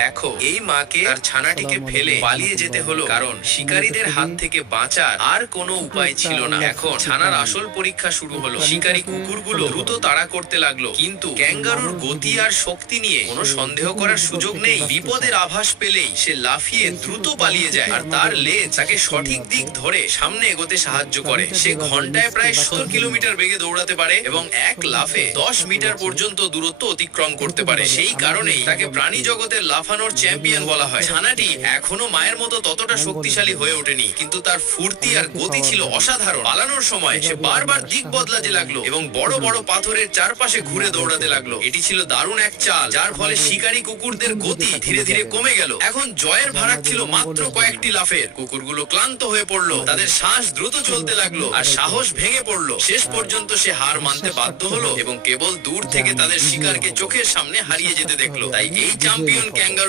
দেখো, এই মাকে তার ছানাটিকে ফেলে পালিয়ে যেতে হলো, কারণ শিকারীদের হাত থেকে বাঁচার আর কোনো উপায় ছিল না। এখন ছানার আসল পরীক্ষা শুরু হলো। শিকারী কুকুরগুলো দ্রুত তাড়া করতে লাগলো, কিন্তু ক্যাঙ্গারুর গতি আর শক্তি নিয়ে কোনো সন্দেহ করার সুযোগ নেই। বিপদের আভাস পেলেই সে লাফিয়ে দ্রুত পালিয়ে যায়, আর তার লেজ তাকে সঠিক দিক ধরে সামনে এগোতে সাহায্য করে। সে ঘন্টায় প্রায় 70 কিলোমিটার বেগে দৌড়াতে পারে এবং এক লাফে 10 মিটার পর্যন্ত দূরত্ব অতিক্রম করতে পারে। সেই কারণেই তাকে প্রাণী জগতের লাফানোর চ্যাম্পিয়ন বলা হয়। ছানাটি এখনো মায়ের মতো ততটা শক্তিশালী হয়ে ওঠেনি, কিন্তু তার ফুর্তি আর গতি ছিল অসাধারণ। পালানোর সময় সে বারবার দিক বদলাতে লাগলো এবং বড় বড় পাথরের চারপাশে ঘুরে দৌড়াতে লাগলো। এটি ছিল দারুণ এক চাল, যার ফলে শিকারী কুকুরদের গতি ধীরে ধীরে কমে গেল। এখন জয়ের ভাড়া ছিল মাত্র কয়েকটি লাফের। কুকুরগুলো ক্লান্ত হয়ে পড়লো, তাদের শ্বাস দ্রুত চলতে লাগলো আর সাহস ভেঙে পড়লো। শেষ পর্যন্ত সে হার মানতে বাধ্য হলো এবং কেবল দূর থেকে তাদের শিকারকে চোখের সামনে হারিয়ে যেতে দেখলো। তাই এই চ্যাম্পিয়ন